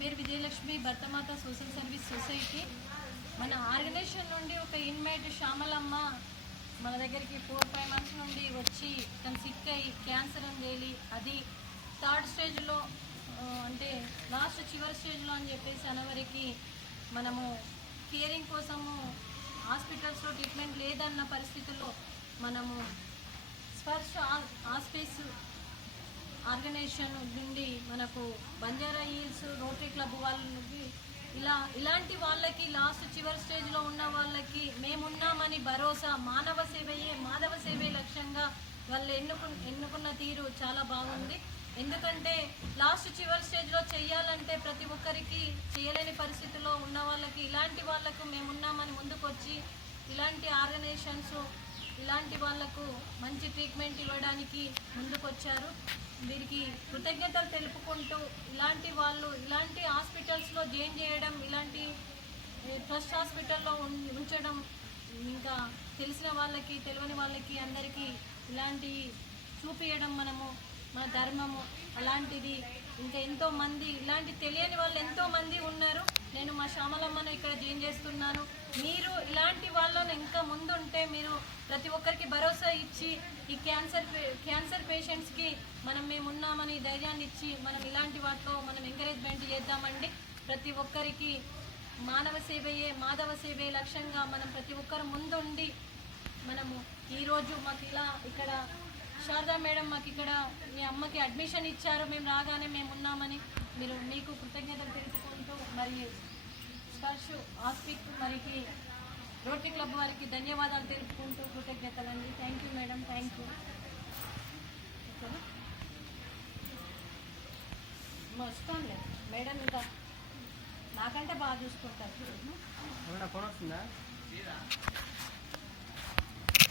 పేరు Vijayalakshmi, Bharatamata social service society. మన organisation నుండి ఒక ఇన్మేట్ శ్యామలమ్మ మన దగ్గరికి 4-5 months నుండి వచ్చి తను సిక్ అయ్యి క్యాన్సర్ అని తేలి అది 3rd స్టేజ్లో అంటే లాస్ట్ చివరి స్టేజ్లో అని చెప్పేసి అనవరికి మనము కేరింగ్ కోసము హాస్పిటల్స్లో ట్రీట్మెంట్ లేదన్న పరిస్థితుల్లో మనము స్పర్శ ఆస్పేస్ ఆర్గనైజేషన్ నుండి మనకు బంజారా హిల్స్ రోటరీ క్లబ్ వాళ్ళకి ఇలాంటి వాళ్ళకి లాస్ట్ చివరి స్టేజ్లో ఉన్న వాళ్ళకి మేమున్నామని భరోసా, మానవ సేవయే మాధవ సేవే లక్ష్యంగా వాళ్ళు ఎన్నుకున్న తీరు చాలా బాగుంది. ఎందుకంటే లాస్ట్ చివరి స్టేజ్లో చేయాలంటే ప్రతి ఒక్కరికి చేయలేని పరిస్థితుల్లో ఉన్న వాళ్ళకి ఇలాంటి వాళ్ళకు మేమున్నామని ముందుకొచ్చి ఇలాంటి ఆర్గనైజేషన్స్ ఇలాంటి వాళ్లకు మంచి ట్రీట్మెంట్ ఇవ్వడానికి ముందుకొచ్చారు. వీరికి కృతజ్ఞతలు తెలుపుకుంటూ ఇలాంటి వాళ్ళు ఇలాంటి హాస్పిటల్స్లో జాయిన్ చేయడం, ఇలాంటి ట్రస్ట్ హాస్పిటల్లో ఉంచడం, ఇంకా తెలిసిన వాళ్ళకి తెలియని వాళ్ళకి అందరికీ ఇలాంటి చూపించడం మన ధర్మము. అలాంటిది ఇంకా ఎంతోమంది ఇలాంటి తెలియని వాళ్ళు ఎంతోమంది ఉన్నారు. నేను మా శ్యామలమ్మను ఇక్కడ జాయిన్ చేస్తున్నాను. మీరు ఇలాంటి వాళ్ళను ఇంకా ముందుంటే మీరు ప్రతి ఒక్కరికి భరోసా ఇచ్చి ఈ క్యాన్సర్ పేషెంట్స్కి మేమున్నామని ధైర్యాన్ని ఇచ్చి మనం ఇలాంటి వాటిలో మనం ఎంకరేజ్మెంట్ చేద్దామండి. ప్రతి ఒక్కరికి మానవ సేవయే మాధవ సేవే లక్ష్యంగా మనం ప్రతి ఒక్కరు ముందుండి మనము ఈరోజు మాకు ఇలా ఇక్కడ శారదా మేడం మాకు ఇక్కడ మీ అమ్మకి అడ్మిషన్ ఇచ్చారు. మేము రాగానే మేము ఉన్నామని మీకు కృతజ్ఞతలు తెలుపుకుంటూ మరి స్పర్శ్ హాస్పిక్ మరికి రోటరీ క్లబ్ వారికి ధన్యవాదాలు తెలుపుకుంటూ కృతజ్ఞతలండి. Thank you madam, thank you. వస్తానులే మేడం, ఇంకా నాకంటే బాగా చూసుకుంటారు.